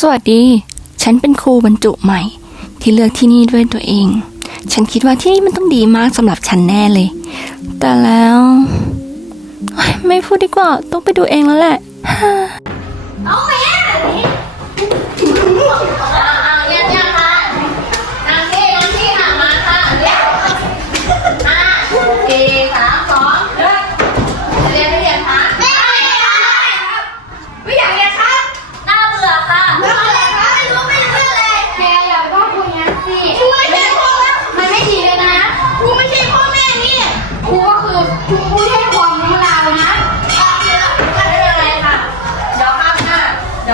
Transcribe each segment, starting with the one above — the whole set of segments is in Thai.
สวัสดี ฉันเป็นครูบรรจุใหม่ ที่เลือกที่นี่ด้วยตัวเอง ฉันคิดว่าที่นี่มันต้องดีมากสำหรับฉันแน่เลย แต่แล้วเฮ้ยไม่พูดดีกว่า ต้องไปดูเองแล้วแหละเรี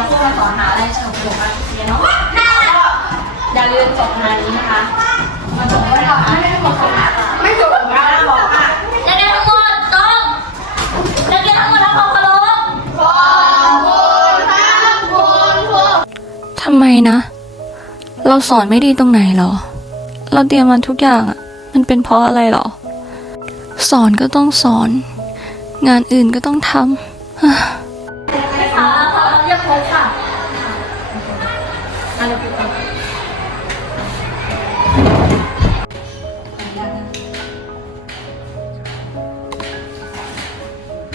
ครูมาสอนหาอะไรเชิงโครงการเรียนเนาะหน้าอย่าลืมจบงานนี้นะคะ มาจบไม่ได้ไม่ได้บอกค่ะไม่จบงานบอกค่ะนักเรียนทั้งหมดต้องนักเรียนทั้งหมดทำความเคารพขอบคุณครับคุณครูทำไมนะ เราสอนไม่ดีตรงไหนหรอ เราเตรียมมันทุกอย่างอะ มันเป็นเพราะอะไรหรอ สอนก็ต้องสอน งานอื่นก็ต้องทำ เรียกพบค่ะอะไรปุ๊บ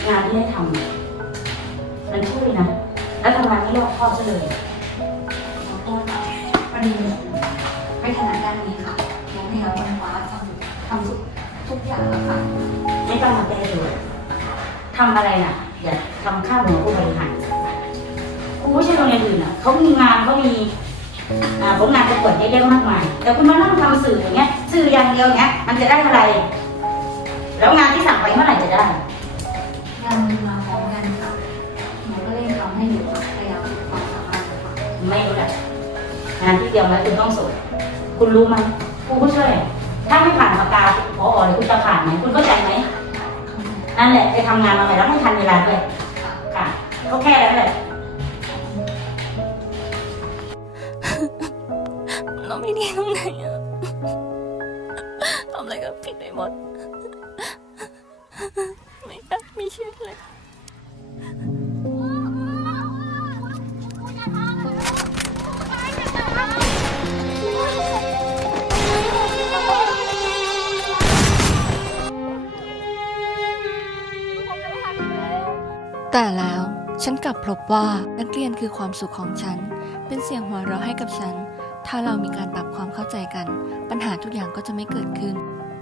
งานที่ได้ทำเนี่ยมันช่วยนะ แล้วทำงานไม่รอบคอบซะเลยขอโทษค่ะพอดีไม่ถนัดด้านนี้ค่ะน้องพยายามค้นคว้าทำทำทุกทุกอย่างอะค่ะ ไม่ต้องมาแก้ตัวทำอะไรน่ะ อย่าทำข้ามหัวผู้บริหารครู ไม่ใช่โรงเรียนอื่นอะเขามีงานเขามีอ่าผลงานประกวดเยอะแยะมากมาย แต่คุณมานั่งทำสื่ออย่างเงี้ย สื่ออย่างเดียวเงี้ย มันจะได้อะไร แล้วงานที่สั่งไปเมื่อไหร่จะได้งานมันมาพร้อมกันค่ะหนูก็เลยทำให้อยู่ค่ะพยายามสุดความสามารถเลยค่ะไม่รู้แหละงานที่เตรียมไว้คุณต้องสวยคุณรู้ไหมครูผู้ช่วย ถ้าไม่ผ่านปากกาพอเลยคุณจะผ่านไหมคุณเข้าใจไหมนั่นแหละไปทำงานมาใหม่แล้วให้ทันเวลาด้วยค่ะก็แค่ ไม่ดีตรงไหนอะทำอะไรก็ผิดไปหมด ไม่อยากมีชีวิตเลยแต่แล้วฉันกลับพบว่านักเรียนคือความสุขของฉัน เป็นเสียงหัวเราะให้กับฉัน ถ้าเรามีการปรับความเข้าใจกัน ปัญหาทุกอย่างก็จะไม่เกิดขึ้น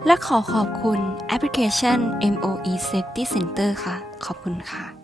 และขอขอบคุณแอปพลิเคชัน MOE Safety Center ค่ะ ขอบคุณค่ะ